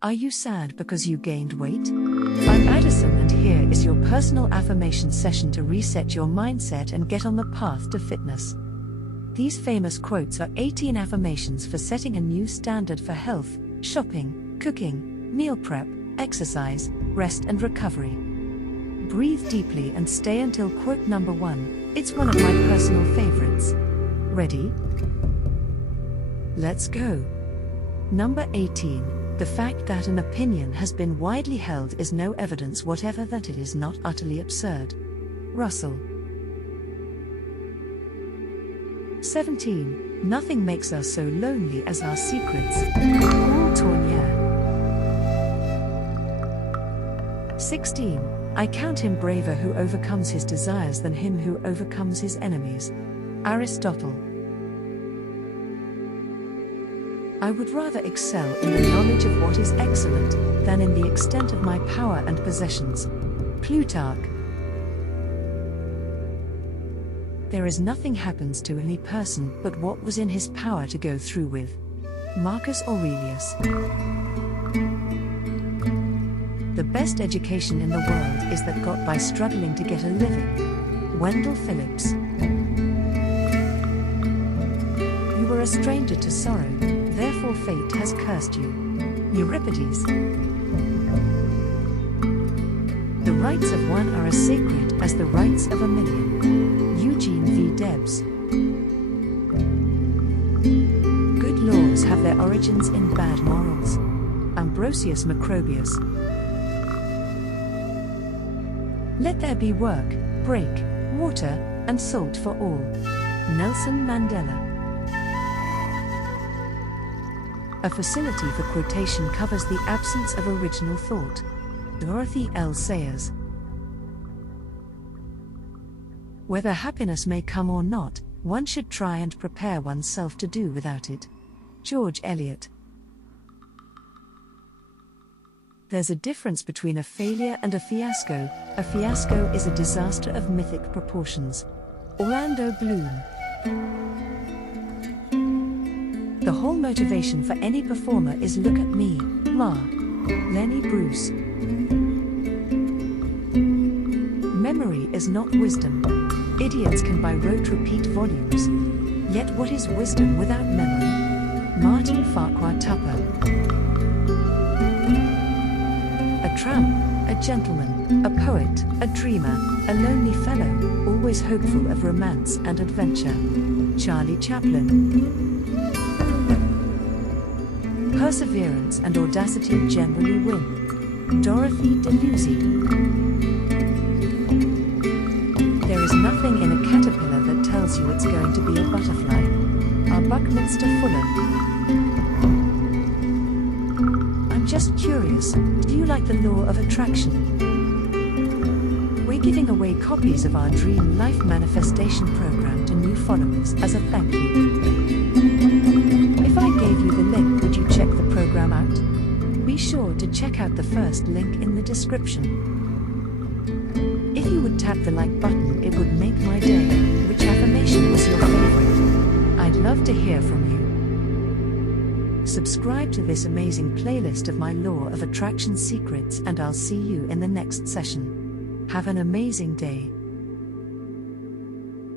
Are you sad because you gained weight? I'm Addison, and here is your personal affirmation session to reset your mindset and get on the path to fitness. These famous quotes are 18 affirmations for setting a new standard for health, shopping, cooking, meal prep, exercise, rest and recovery. Breathe deeply and stay until quote number 1. It's one of my personal favorites. Ready? Let's go. Number 18. The fact that an opinion has been widely held is no evidence whatever that it is not utterly absurd. Russell. 17. Nothing makes us so lonely as our secrets. Paul Tournier. 16. I count him braver who overcomes his desires than him who overcomes his enemies. Aristotle. I would rather excel in the knowledge of what is excellent, than in the extent of my power and possessions. Plutarch. There is nothing happens to any person but what was in his power to go through with. Marcus Aurelius. The best education in the world is that got by struggling to get a living. Wendell Phillips. You were a stranger to sorrow, therefore fate has cursed you. Euripides. The rights of one are as sacred as the rights of a million. Eugene V. Debs. Good laws have their origins in bad morals. Ambrosius Macrobius. Let there be work, break, water, and salt for all. Nelson Mandela. A facility for quotation covers the absence of original thought. Dorothy L. Sayers. Whether happiness may come or not, one should try and prepare oneself to do without it. George Eliot. There's a difference between a failure and a fiasco. A fiasco is a disaster of mythic proportions. Orlando Bloom. The whole motivation for any performer is look at me, Ma. Lenny Bruce. Memory is not wisdom. Idiots can by rote repeat volumes. Yet what is wisdom without memory? Martin Farquhar Tupper. A tramp, a gentleman, a poet, a dreamer, a lonely fellow, always hopeful of romance and adventure. Charlie Chaplin. Perseverance and audacity generally win. Dorothy DeLuzy. There is nothing in a caterpillar that tells you it's going to be a butterfly. Our Buckminster Fuller. I'm just curious, do you like the law of attraction? We're giving away copies of our Dream Life Manifestation program to new followers as a thank you. If I gave you the link, would you check the program out? Be sure to check out the first link in the description. If you would tap the like button, it would make my day. Which affirmation was your favorite? I'd love to hear from you. Subscribe to this amazing playlist of my Law of Attraction secrets, and I'll see you in the next session. Have an amazing day.